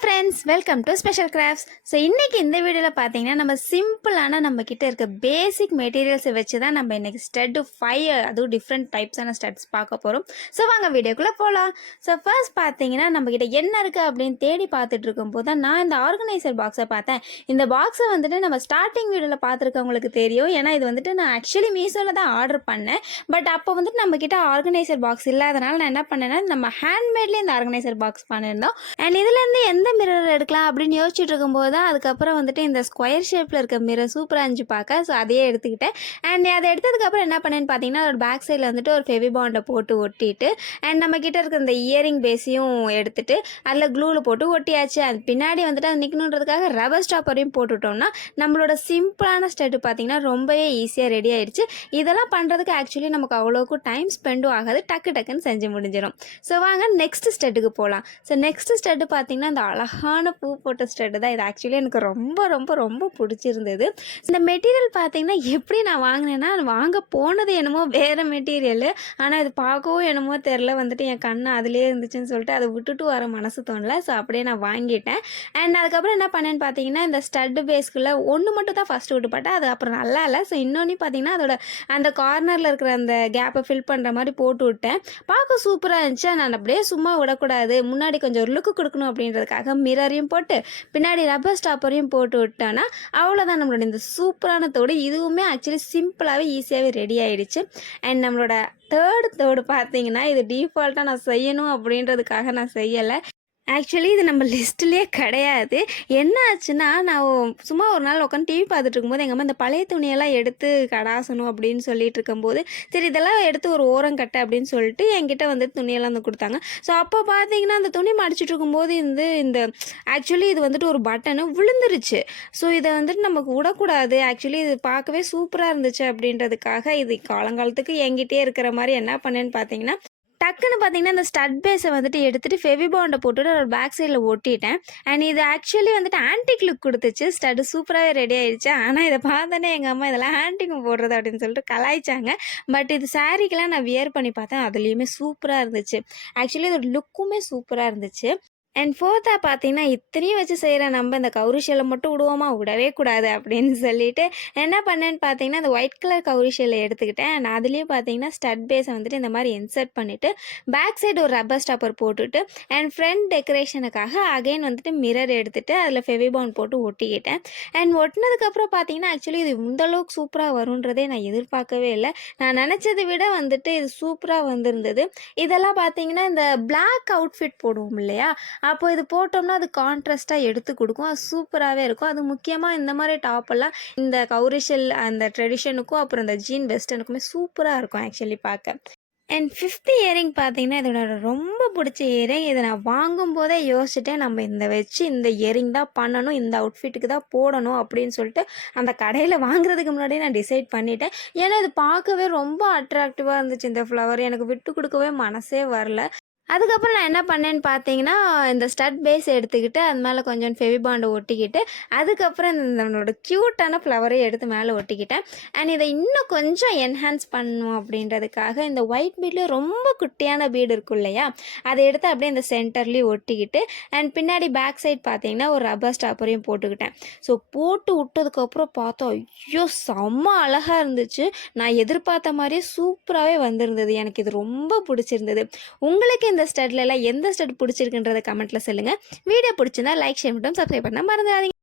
Friends, welcome to special crafts. So இன்றைக்கி இந்த வீடியோவில் பார்த்தீங்கன்னா நம்ம சிம்பிளான நம்மக்கிட்ட இருக்க பேசிக் மெட்டீரியல்ஸை வச்சு தான் நம்ம இன்றைக்கி ஸ்டட்டு 5 அதுவும் டிஃப்ரெண்ட் டைப்ஸான ஸ்டட்ஸ் பார்க்க போகிறோம். ஸோ வாங்க வீடியோக்குள்ளே போகலாம். ஸோ ஃபர்ஸ்ட் பார்த்தீங்கன்னா நம்மக்கிட்ட என்ன இருக்குது அப்படின்னு தேடி பார்த்துட்டு இருக்கும்போது தான் நான் இந்த ஆர்கனைசர் பாக்ஸை பார்த்தேன். இந்த பாக்ஸை வந்துட்டு நம்ம ஸ்டார்டிங் வீடியோவில் பார்த்துருக்கவங்களுக்கு தெரியும். ஏன்னா இது வந்துட்டு நான் ஆக்சுவலி மீஷோவில் தான் ஆர்டர் பண்ணேன். பட் அப்போ வந்துட்டு நம்மக்கிட்ட ஆர்கனைசர் பாக்ஸ் இல்லாதனால நான் என்ன பண்ணேன்னா நம்ம ஹேண்ட்மேட்லேயே இந்த ஆர்கனைசர் பாக்ஸ் பண்ணியிருந்தோம். அண்ட் இதுலேருந்து எந்த மிரர் எடுக்கலாம் அப்படின்னு யோசிச்சுட்டு இருக்கும்போது தான் அதுக்கப்புறம் வந்துட்டு இந்த ஸ்கொயர் ஷேப்பில் இருக்க மிரர் சூப்பராக இருந்துச்சு பார்க்க. ஸோ அதையே எடுத்துக்கிட்டேன். அண்ட் அதை எடுத்ததுக்கப்புறம் என்ன பண்ணேன்னு பார்த்தீங்கன்னா அதோட பேக் சைடில் வந்துட்டு ஒரு ஃபெவி பாண்டை போட்டு ஒட்டிட்டு அண்ட் நம்மக்கிட்ட இருக்க இந்த இயரிங் பேஸையும் எடுத்துகிட்டு அதில் க்ளூவில் போட்டு ஒட்டியாச்சு. அது பின்னாடி வந்துட்டு அது நிற்கணுன்றதுக்காக ரப்பர் ஸ்டாப்பரையும் போட்டுட்டோம்னா நம்மளோட சிம்பிளான ஸ்டெட்டு பார்த்திங்கன்னா ரொம்பவே ஈஸியாக ரெடி ஆகிடுச்சு. இதெல்லாம் பண்ணுறதுக்கு ஆக்சுவலி நமக்கு அவ்வளோக்கும் டைம் ஸ்பெண்டும் ஆகாது, டக்குன்னு செஞ்சு முடிஞ்சிடும். ஸோ வாங்க நெக்ஸ்ட் ஸ்டெட்டுக்கு போகலாம். ஸோ நெக்ஸ்ட் ஸ்டெட்டு பார்த்திங்கன்னா இந்த அழகான பூ போட்ட ஸ்டெட்டு தான். இது ஆக்சுவலி எனக்கு ரொம்ப ரொம்ப ரொம்ப பிடிச்சிருந்தது. இந்த மெட்டீரியல் பார்த்திங்கன்னா எப்படி நான் வாங்கினேன்னா வாங்க போனது என்னமோ வேறு மெட்டீரியல், ஆனால் இது பார்க்கவும் என்னமோ தெரில வந்துட்டு என் கண்ணு அதிலே இருந்துச்சுன்னு சொல்லிட்டு அதை விட்டுட்டு வர மனசு தோணலை. ஸோ அப்படியே நான் வாங்கிட்டேன். அண்ட் அதுக்கப்புறம் என்ன பண்ணேன்னு பார்த்தீங்கன்னா இந்த ஸ்டட்டு பேஸ்க்குள்ளே ஒன்று மட்டும் தான் ஃபஸ்ட்டு விட்டுப்பட்டேன். அது அப்புறம் நல்லா இல்லை. ஸோ இன்னொன்று பார்த்தீங்கன்னா அதோட அந்த கார்னரில் இருக்கிற அந்த கேப்பை ஃபில் பண்ணுற மாதிரி போட்டு விட்டேன். பார்க்க சூப்பராக இருந்துச்சு. நான் அப்படியே சும்மா விடக்கூடாது, முன்னாடி கொஞ்சம் ஒரு லுக்கு கொடுக்கணும் அப்படின்றதுக்காக மிரரையும் போட்டு பின்னாடி ரப்பர் ஸ்டாப்பரையும் போட்டு விட்டோன்னா அவ்வளோதான் நம்மளோட இந்த சூப்பரான தோடு. இதுவுமே ஆக்சுவலி சிம்பிளாகவே ஈஸியாகவே ரெடி ஆகிடுச்சு. அண்ட் நம்மளோட தேர்டு பார்த்தீங்கன்னா இது டிஃபால்ட்டாக நான் செய்யணும் அப்படின்றதுக்காக நான் செய்யலை. ஆக்சுவலி இது நம்ம லிஸ்ட்லேயே கிடையாது. என்ன ஆச்சுன்னா நான் சும்மா ஒரு நாள் உட்காந்து டிவி பார்த்துட்டு இருக்கும்போது எங்கள் அம்மா இந்த பழைய துணியெல்லாம் எடுத்து கடாசணும் அப்படின்னு சொல்லிட்டு இருக்கும்போது சரி இதெல்லாம் எடுத்து ஒரு ஓரம் கட்ட அப்படின்னு சொல்லிட்டு என்கிட்ட வந்து துணியெல்லாம் வந்து கொடுத்தாங்க. ஸோ அப்போ பார்த்தீங்கன்னா அந்த துணி மடிச்சிட்டு இருக்கும்போது இந்த ஆக்சுவலி இது வந்துட்டு ஒரு பட்டனு விழுந்துருச்சு. ஸோ இதை வந்துட்டு நமக்கு விடக்கூடாது. ஆக்சுவலி இது பார்க்கவே சூப்பராக இருந்துச்சு அப்படின்றதுக்காக இது காலங்காலத்துக்கு என்கிட்டே இருக்கிற மாதிரி என்ன பண்ணேன்னு பார்த்தீங்கன்னா டக்குன்னு பார்த்தீங்கன்னா இந்த ஸ்டட் பேஸை வந்துட்டு எடுத்துகிட்டு ஃபெவி பாண்டை போட்டுட்டு ஒரு பேக் சைடில் ஒட்டிட்டேன். அண்ட் இது ஆக்சுவலி வந்துட்டு ஆன்டிக் லுக் கொடுத்துச்சு. ஸ்டட்டு சூப்பராகவே ரெடி ஆகிடுச்சு. ஆனால் இதை பார்த்தோன்னே எங்கள் அம்மா இதெல்லாம் ஆன்டிக் போடுறது அப்படின்னு சொல்லிட்டு கலாய்ச்சாங்க. பட் இது சாரீக்கெலாம் நான் வியர் பண்ணி பார்த்தேன், அதுலேயுமே சூப்பராக இருந்துச்சு. ஆக்சுவலி இதோட லுக்குமே சூப்பராக இருந்துச்சு. அண்ட் ஃபோர்த்தாக பார்த்தீங்கன்னா இத்தனையும் வச்சு செய்கிற நம்ம இந்த கௌரி ஷெல்லை மட்டும் விடுவோமா, விடவே கூடாது அப்படின்னு சொல்லிட்டு என்ன பண்ணேன்னு பார்த்தீங்கன்னா இந்த ஒயிட் கலர் கௌரி ஷெல்லை எடுத்துக்கிட்டேன். அண்ட் அதுலேயும் பார்த்தீங்கன்னா ஸ்டட் பேஸை வந்துட்டு இந்த மாதிரி இன்சர்ட் பண்ணிவிட்டு பேக் சைடு ஒரு ரப்பர் ஸ்டாப்பர் போட்டுட்டு அண்ட் ஃப்ரண்ட் டெக்கரேஷனுக்காக அகைன் வந்துட்டு மிரர் எடுத்துகிட்டு அதில் ஃபெவிபாண்ட் போட்டு ஒட்டிக்கிட்டேன். அண்ட் ஒட்டினதுக்கப்புறம் பார்த்தீங்கன்னா ஆக்சுவலி இது இந்தளவுக்கு சூப்பராக வரும்ன்றதே நான் எதிர்பார்க்கவே இல்லை. நான் நினச்சதை விட வந்துட்டு இது சூப்பராக வந்திருந்தது. இதெல்லாம் பார்த்தீங்கன்னா இந்த பிளாக் அவுட்ஃபிட் போடுவோம் இல்லையா, அப்போ இது போட்டோம்னா அது கான்ட்ராஸ்ட்டாக எடுத்து கொடுக்கும். அது சூப்பராகவே இருக்கும். அது முக்கியமாக இந்த மாதிரி டாப்பெல்லாம் இந்த கௌரிஷல் அந்த ட்ரெடிஷனுக்கும் அப்புறம் இந்த ஜீன் வெஸ்டர்னுக்குமே சூப்பராக இருக்கும் ஆக்சுவலி பார்க்க. அண்ட் 5th இயரிங் பார்த்தீங்கன்னா இதோட ரொம்ப பிடிச்ச இயரிங். இதை நான் வாங்கும் போதே யோசிச்சுட்டேன் நம்ம இந்த இயரிங் தான் பண்ணணும், இந்த அவுட்ஃபிட்டுக்கு தான் போடணும் அப்படின்னு சொல்லிட்டு அந்த கடையில் வாங்குறதுக்கு முன்னாடியே நான் டிசைட் பண்ணிட்டேன். ஏன்னா இது பார்க்கவே ரொம்ப அட்ராக்டிவாக இருந்துச்சு. இந்த ஃப்ளவர் எனக்கு விட்டு கொடுக்கவே மனசே வரல. அதுக்கப்புறம் நான் என்ன பண்ணேன்னு பார்த்தீங்கன்னா இந்த ஸ்டட் பேஸ் எடுத்துக்கிட்டு அது மேலே கொஞ்சம் ஃபெவி பாண்டை ஒட்டிக்கிட்டு அதுக்கப்புறம் நம்மளோட க்யூட்டான ஃப்ளவரை எடுத்து மேலே ஒட்டிக்கிட்டேன். அண்ட் இதை இன்னும் கொஞ்சம் என்ஹான்ஸ் பண்ணணும் அப்படின்றதுக்காக இந்த ஒயிட் பீட்லேயே ரொம்ப குட்டியான பீடு இருக்கும் இல்லையா, அதை எடுத்து அப்படியே இந்த சென்டர்லேயும் ஒட்டிக்கிட்டு அண்ட் பின்னாடி பேக் சைட் பார்த்தீங்கன்னா ஒரு ரப்பர் ஸ்டாப்பரையும் போட்டுக்கிட்டேன். ஸோ போட்டு விட்டதுக்கப்புறம் பார்த்தோம், ஐயோ செம்ம அழகாக இருந்துச்சு. நான் எதிர்பார்த்த மாதிரியே சூப்பராகவே வந்திருந்தது. எனக்கு இது ரொம்ப பிடிச்சிருந்தது. உங்களுக்கு இந்த ஸ்டட்ல எல்லாம் எந்த ஸ்டட் பிடிச்சிருக்குன்றத கமெண்ட்ல சொல்லுங்க. வீடியோ பிடிச்சிருந்தா லைக், ஷேர் மற்றும் சப்ஸ்கிரைப் பண்ண மறந்துடாதீங்க.